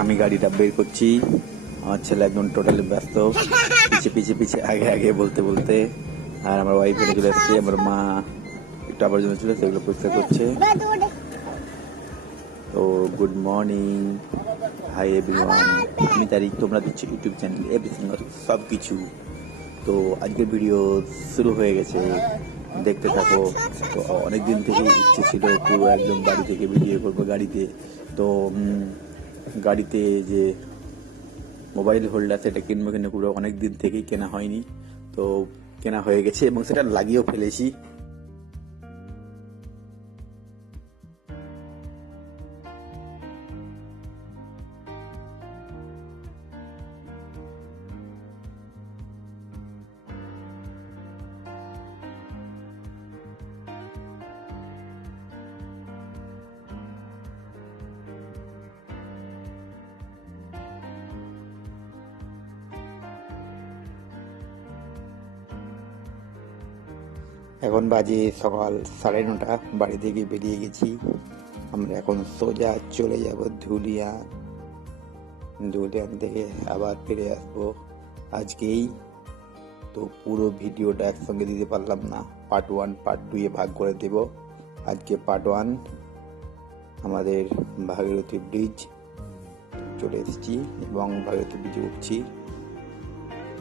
আমি গাড়িটা বের করছি, আমার ছেলে একদম টোটালি ব্যস্ত, পিছে পিছে পিছে আগে আগে বলতে বলতে। আর আমার ওয়াইফ এনে চলে আসছে, আমার মা একটু আবর্জনা ছিল সেগুলো পরিষ্কার করছে। তো গুড মর্নিং, হাই এভরিওয়ান, আমি তারিক, তোমরা দিচ্ছি ইউটিউব চ্যানেল এভরিথিং সব কিছু। তো আজকের ভিডিও শুরু হয়ে গেছে, দেখতে থাকো। তো অনেক দিন থেকে ইচ্ছে ছিল পুরো একদম বাড়ি থেকে ভিডিও করবো গাড়িতে। তো গাড়িতে যে মোবাইল হোল্ডার সেটা কিনবো কিনে পুরো অনেক দিন থেকেই কেনা হয়নি, তো কেনা হয়ে গেছে এবং সেটা লাগিয়েও ফেলেছি। এখন বাজে সকাল 9:30, বাড়ি থেকে বেরিয়ে গেছি। আমরা এখন সোজা চলে যাব ধুলিয়ান। ধুলিয়ান থেকে আবার ফিরে আসবো আজকেই। তো পুরো ভিডিওটা একসঙ্গে দিতে পারলাম না, পার্ট 1 পার্ট 2 এ ভাগ করে দেব। আজকে পার্ট 1 আমাদের ভাগীরথী ব্রিজ চলে এসেছি এবং ভাগীরথী ব্রিজে উঠছি।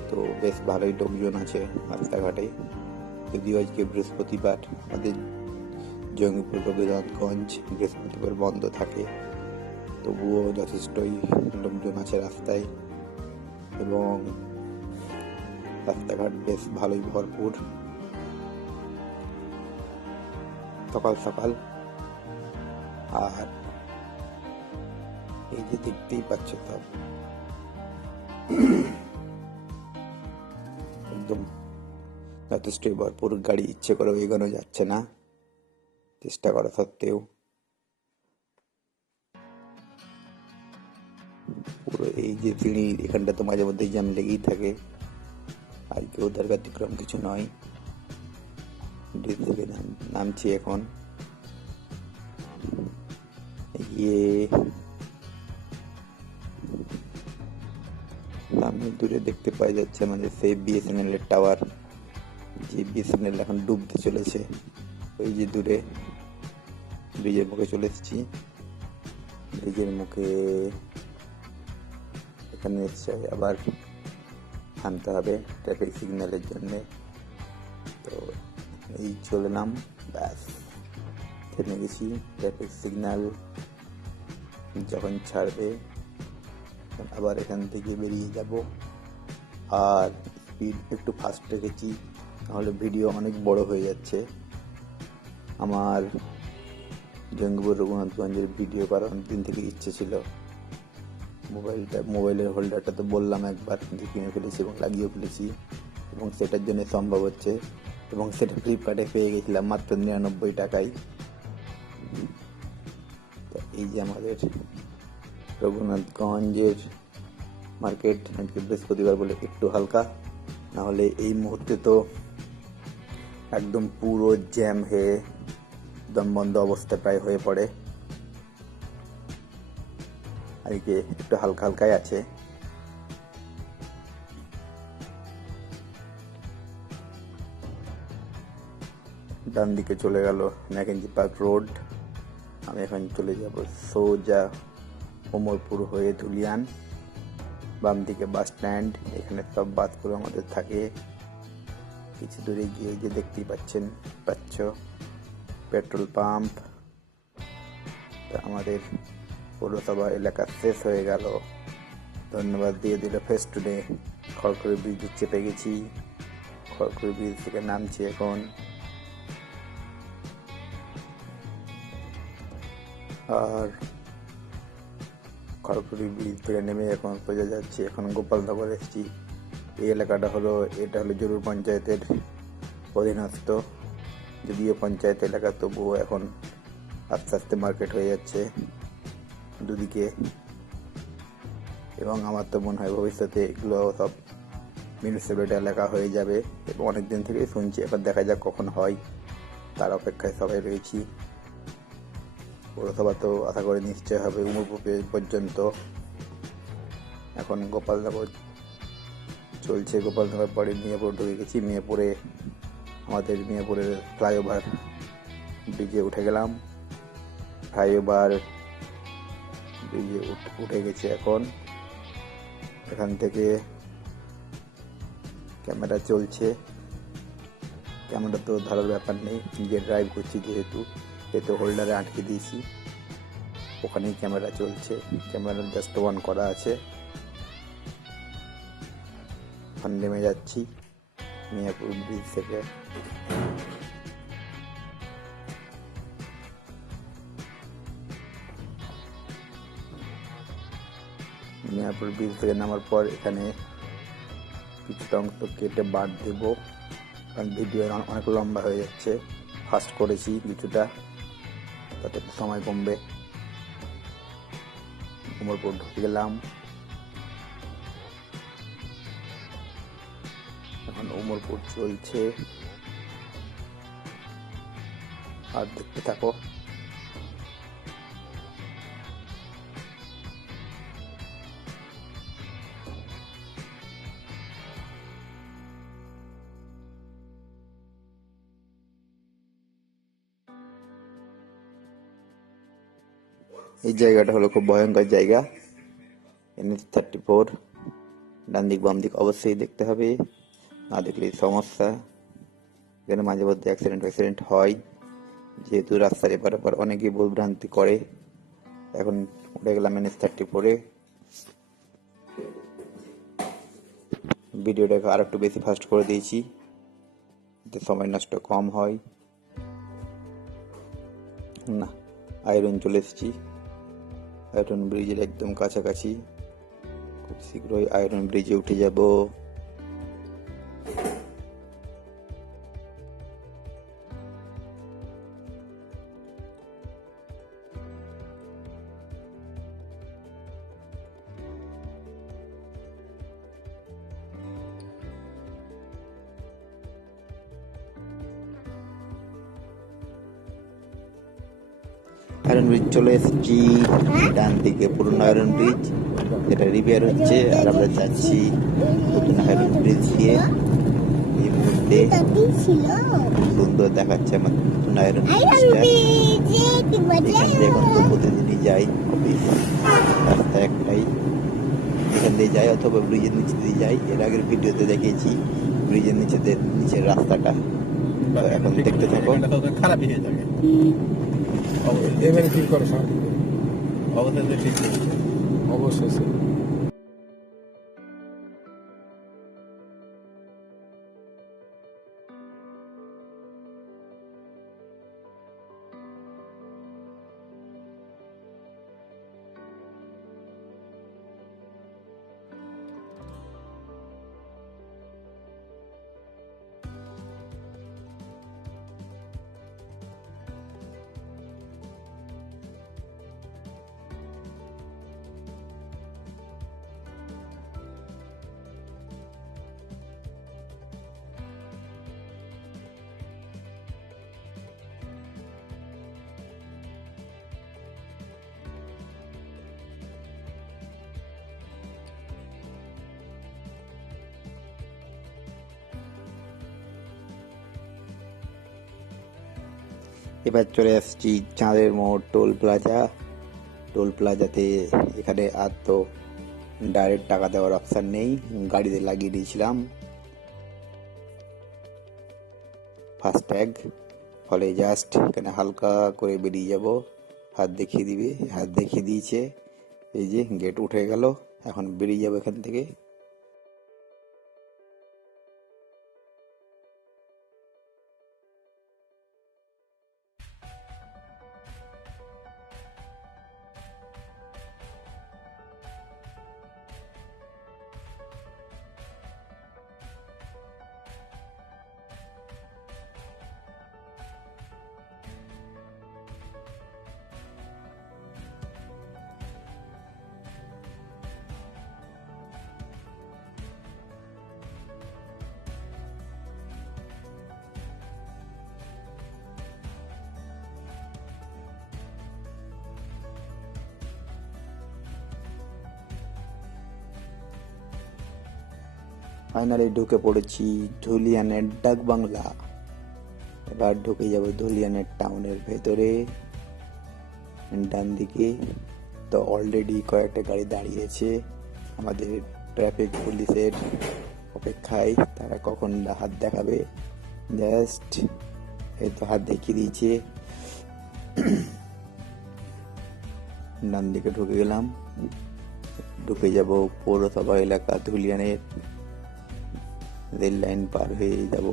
তো বেশ ভালোই লোকজন আছে রাস্তাঘাটে, যদিও আজকে বৃহস্পতিবার, আমাদের জঙ্গিপুর রবীন্দ্রনাথগঞ্জ বৃহস্পতিবার বন্ধ থাকে, তবুও যথেষ্টই লোকজন আছে রাস্তায় এবং রাস্তাঘাট বেশ ভালোই ভরপুর সকাল সকাল। আর এই যে দেখতেই পাচ্ছ সব একদম যথেষ্টই ভরপুর, গাড়ি ইচ্ছে করে এগোনো যাচ্ছে না চেষ্টা করা সত্ত্বেও। পুরো এই যে সিঁড়ি, এখানটা তো মাঝে মধ্যে জ্যাম লেগেই থাকে, আর কেউ তার ব্যতিক্রম কিছু নয়। ব্রিজ থেকে নামছি এখন। সামনে দূরে দেখতে পাওয়া যাচ্ছে আমাদের সেই বিএসএনএল এর টাওয়ার, যে বিএসএনএল এখন ডুবতে চলেছে। ওই যে দূরে ব্রিজের মুখে চলে এসেছি। ব্রিজের মুখে এখানে এসে আবার থামতে হবে ট্রাফিক সিগন্যালের জন্যে। তো এই চলে নাম, ব্যাস থেমে গেছি। ট্রাফিক সিগন্যাল যখন ছাড়বে আবার এখান থেকে বেরিয়ে যাব। আর স্পিড একটু ফাস্ট রেখেছি, তাহলে ভিডিও অনেক বড় হয়ে যাচ্ছে। আমার জঙ্গিপুর রঘুনাথগঞ্জের ভিডিও করার অনেক দিন থেকে ইচ্ছে ছিল। মোবাইলের হোল্ডারটা তো বললাম একবার যে কিনে ফেলেছি এবং লাগিয়েও ফেলেছি, এবং সেটার জন্য সম্ভব হচ্ছে, এবং সেটা ফ্লিপকার্টে পেয়ে গেছিলাম মাত্র 99 টাকায়। তো এই যে আমাদের রঘুনাথগঞ্জের মার্কেট, আজকে বৃহস্পতিবার বলে একটু হালকা, না হলে এই মুহূর্তে তো একদম পুরো জ্যাম হয়ে দম বন্ধ অবস্থা প্রায় হয়ে পড়ে। আজকে একটু হালকা হালকাই আছে। ডান দিকে চলে গেল ম্যাকেঞ্জি পার্ক রোড, আমি এখন চলে যাব সোজা ওমরপুর হয়ে ধুলিয়ান। বাম দিকে বাস স্ট্যান্ড, এখানে সব বাসগুলো আমাদের থাকে। কিছু দূরে গিয়ে যে দেখতেই পাচ্ছ পেট্রোল পাম্প। আমাদের পৌরসভা এলাকা শেষ হয়ে গেল, ধন্যবাদ দিয়ে দিল ফেস্টুনে। খড়খড়ি ব্রিজ চেপে গেছি, খড়খড়ি ব্রিজ থেকে নামছি এখন। আর খড়খড়ি ব্রিজ থেকে নেমে এখন সোজা যাচ্ছি, এখন গোপালনগর এসেছি। এই এলাকাটা এটা হলো জরুর পঞ্চায়েতের অধীনস্থ, যদিও পঞ্চায়েত এলাকা, তবুও এখন আস্তে আস্তে মার্কেট হয়ে যাচ্ছে দুদিকে, এবং আমার তো মনে হয় ভবিষ্যতে এগুলো সব মিউনিসিপ্যালিটি এলাকা হয়ে যাবে, এবং অনেকদিন থেকেই শুনছি, এবার দেখা যাক কখন হয়, তার অপেক্ষায় সবাই রয়েছি। পৌরসভা তো আশা করি নিশ্চয় হবে উমরপুর পর্যন্ত। এখন গোপালনগর চলছে, গোপালনগর পরে মিয়াপুর ঢুকে গেছি। আমাদের মিয়াপুরের ফ্লাইওভার ব্রিজে উঠে গেলাম। ফ্লাইওভার ব্রিজে উঠে গেছে। এখান থেকে ক্যামেরা চলছে। ক্যামেরা তো ধরার ব্যাপার নেই, নিজে ড্রাইভ করছি যেহেতু হোল্ডারে আটকে দিয়েছি, ওখানেই ক্যামেরা চলছে। ক্যামেরা জাস্ট অন করা আছে। এখন নেমে যাচ্ছি মিয়াপুর ব্রিজ থেকে। মিয়াপুর ব্রিজ থেকে নামার পর এখানে কিছুটা অংশ কেটে বাদ দেবো, কারণ ভিডিও অনেক লম্বা হয়ে যাচ্ছে। ফাস্ট করেছি কিছুটা, তাতে সময় কমবে। উমরপুর ঢুকে গেলাম। এখন উমরপুর চলছে, আর দেখতে থাকো। এই জায়গাটা হলো খুব ভয়ঙ্কর জায়গা। NH-34 ডান দিক বাম দিক অবশ্যই দেখতে হবে, না দেখলে সমস্যা। এখানে মাঝে মধ্যে অ্যাক্সিডেন্ট হয়, যেহেতু রাস্তার এপার ওপার অনেকেই ভুল ভ্রান্তি করে। এখন উঠে গেলাম NH-34-এ। ভিডিওটাকে আর একটু বেশি ফাস্ট করে দিয়েছি, যাতে সময় নষ্ট কম হয়। না, আয়রন চলে এসেছি। আয়রন ব্রিজের একদম কাছাকাছি। খুব শীঘ্রই আয়রন ব্রিজে উঠে যাব। আয়রন ব্রিজ চলে এসেছি। ডান দিকে পুরনো আয়রন ব্রিজ, যেটা রিপেয়ার হচ্ছে, আর আমরা যাচ্ছি নতুন আয়রন ব্রিজ দিয়ে। এই মুহূর্তে সুন্দর দেখাচ্ছে আমার নতুন আয়রন ব্রিজটা। এখান দিয়ে এখন তো প্রতিদিনই যাই অফিস, রাস্তা একটাই, এখান দিয়ে যাই অথবা ব্রিজের নিচে দিয়ে যাই। এর আগের ভিডিওতে দেখিয়েছি ব্রিজের নিচের রাস্তাটা। এখন দেখতে থাকো। খারাপই হয়ে থাকে, এবারে কি করো স্যার? অবশ্যই ঠিক অবশ্যই স্যার। এবার চলে আসছি চাঁদের মোড় টোল প্লাজাতে। এখানে আর তো ডাইরেক্ট টাকা দেওয়ার অপশন নেই, গাড়িতে লাগিয়ে দিয়েছিলাম ফাস্ট্যাগ, ফলে জাস্ট এখানে হালকা করে বেরিয়ে যাব। হাত দেখিয়ে দিবে, হাত দেখিয়ে দিয়েছে। এই যে গেট উঠে গেল, এখন বেরিয়ে যাবো এখান থেকে। ফাইনালি ঢুকে পড়েছি ধুলিয়ানের ডাক বাংলা। এবার ঢুকে যাব ধুলিয়ানের টাউনের ভেতরে। ডান দিকে তো অলরেডি কয়েকটা গাড়ি দাঁড়িয়েছে আমাদের ট্রাফিক পুলিশের অপেক্ষায়। তারা কখন হাত দেখাবে, জাস্ট এই তো হাত দেখিয়ে দিয়েছে। ডান দিকে ঢুকে গেলাম, ঢুকে যাব পৌরসভা এলাকা ধুলিয়ানের। রেল লাইন পার হয়ে যাব।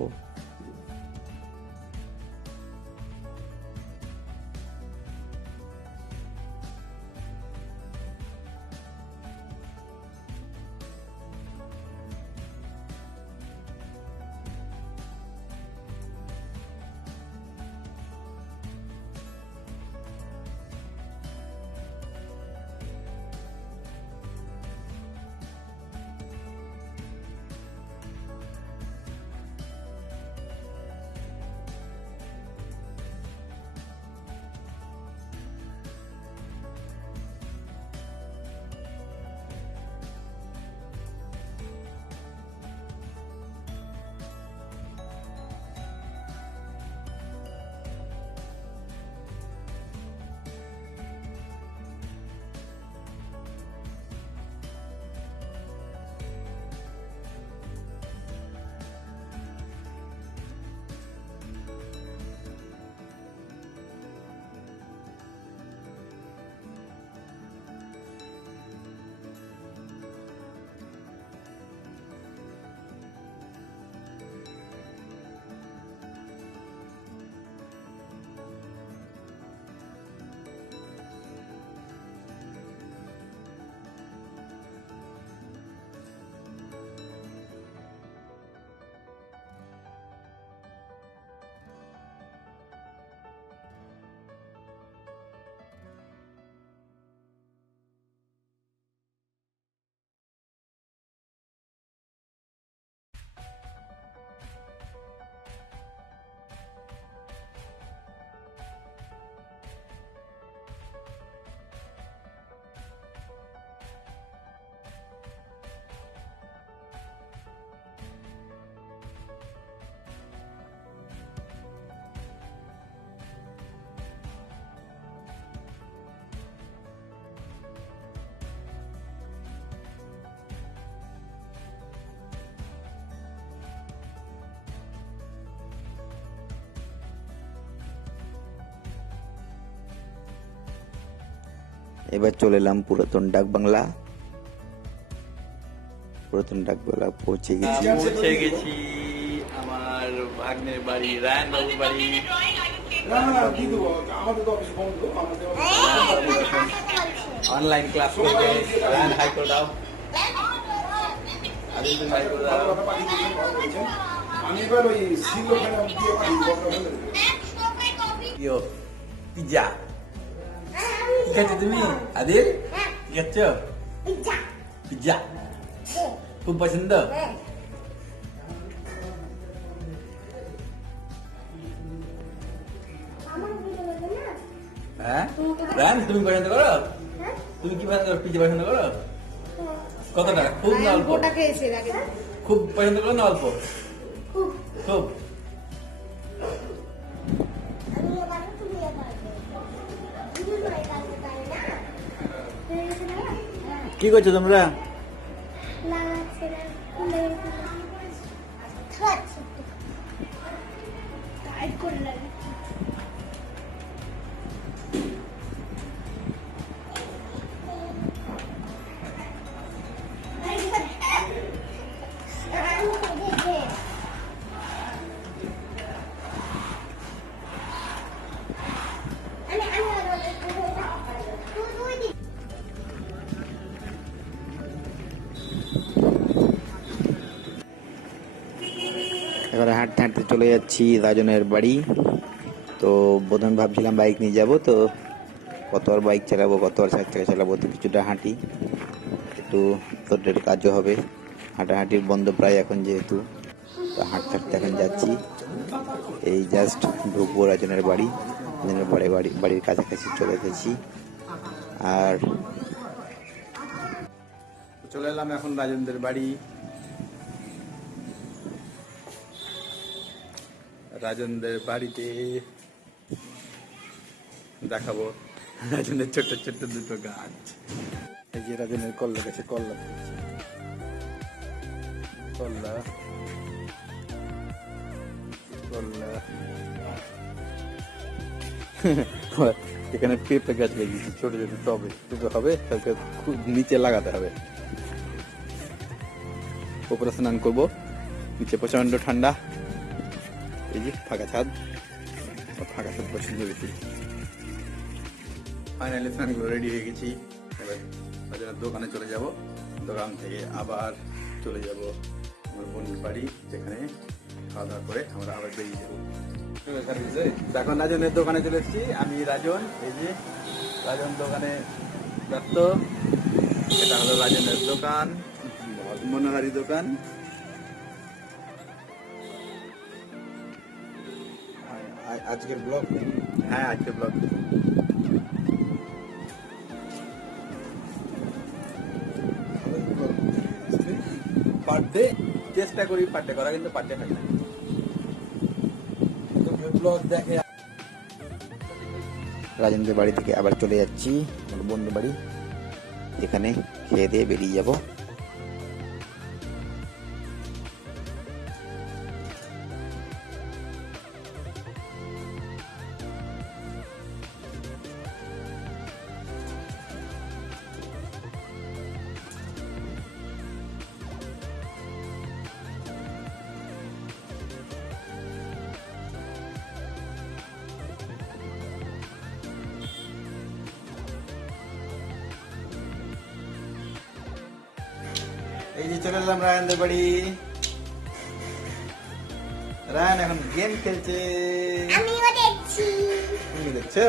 এবার চলে এলাম পুরাতন ডাক বাংলা। পুরাতন ডাক বাংলা পৌঁছে গেছি। আমার ভাগ্নের বাড়ি, রায়ন বাবুর বাড়ি। অনলাইন ক্লাস করবে। রায়ন হাই করে দাও। আদিল হাই করে দাও। আমি এবার ওই পিজ্জা কি খাচ্ছ তুমি? আদিল কি খাচ্ছ? পিজ্জা খুব পছন্দ। হ্যাঁ রায়ন তুমি পছন্দ করো? তুমি কি পছন্দ করো? পিজ্জা পছন্দ করো? কতটা? খুব না অল্প? খুব পছন্দ করো না অল্প? খুব। কি করছো তোমরা? এবারে হাঁটতে হাঁটতে চলে যাচ্ছি রাজনের বাড়ি। তো প্রথমে ভাবছিলাম বাইক নিয়ে যাব, তো কতবার বাইক চালাবো, কতবার সাইকেল চাকা চালাবো, তো কিছুটা হাঁটি, একটু রোডের কাজও হবে। হাঁটাহাঁটির বন্ধ প্রায় এখন যেহেতু, তো হাঁটতে হাঁটতে এখন যাচ্ছি। এই জাস্ট ঢুকবো রাজনের বাড়ি। রাজনের বাড়ির কাছাকাছি চলে এসেছি। আর চলে এলাম এখন রাজেন্দ্রের বাড়ি। রাজনদের বাড়িতে দেখাবো রাজনের ছোট্ট ছোট্ট দুটো গাছ। এই যে রাজনের কল্লা গেছে, কল্লা কল্লা কল্লা এখানে পেঁপে গাছ লাগিয়েছি ছোট ছোট টবে, পেঁপে হবে তাকে খুব নিচে লাগাতে হবে। উপরে স্নান করবো, নিচে প্রচন্ড ঠান্ডা। এই যে ফাঁকা ছাদ, ফাঁকা ছাদ পছন্দ বেশি। ফাইনালি স্নানগুলো রেডি হয়ে গেছি, এবার দোকানে চলে যাব। দোকান থেকে আবার চলে যাব আমার বোনের বাড়ি, যেখানে খাওয়া দাওয়া করে আমরা আবার বেরিয়ে যাবো। এখন রাজনের দোকানে চলে এসেছি আমি, রাজন। এই যে রাজন দোকানে ব্যস্ত। এটা হলো রাজনের দোকান, মনোহারি দোকান। আজকের ব্লগ, হ্যাঁ আজকের ব্লগ। পার ডে চেষ্টা করি পার ডে করা, কিন্তু পার ডে হয় না। ব্লগ দেখে রাজেন্দ্রের বাড়ি থেকে আবার চলে যাচ্ছি আমার বন্ধু বাড়ি, এখানে খেয়ে দিয়ে বেরিয়ে যাব। এই যে চলে এলাম রায়নদের বাড়ি। রায়ন এখন গেম খেলছে, আমিও দেখছি। তুমি দেখছো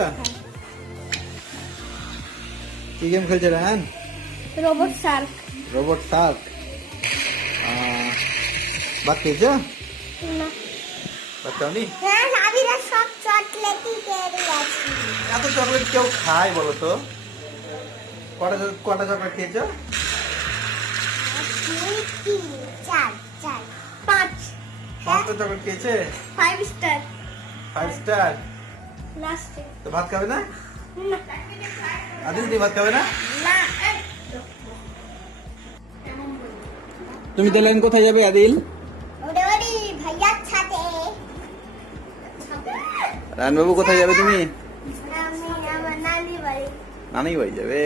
কি গেম খেলছে Rayan? Robot Shark. Robot Shark. ভাত খেয়েছো? না। ভাত খাওনি? হ্যাঁ, নাবিরা সব চকলেটই পেয়ে গেছি। এত চকলেট কেউ খায় বলো তো? কটা চকলেট খেয়েছো? 2, 3, 4, 5। পাঁচটা চকলেট খেয়েছে? 5 স্টার 5 স্টার। লাস্টে। তো ভাত খাবে না? না। আদিল তুমি ভাত খাবে না? না। তুমি তাহলে কোথায় যাবে আদিল? ওরে ওরে ভাইয়ার ছাদে। রায়ন বাবু কোথায় যাবে তুমি? আমি আমার নানি বাড়ি। নানি বাড়ি যাবে।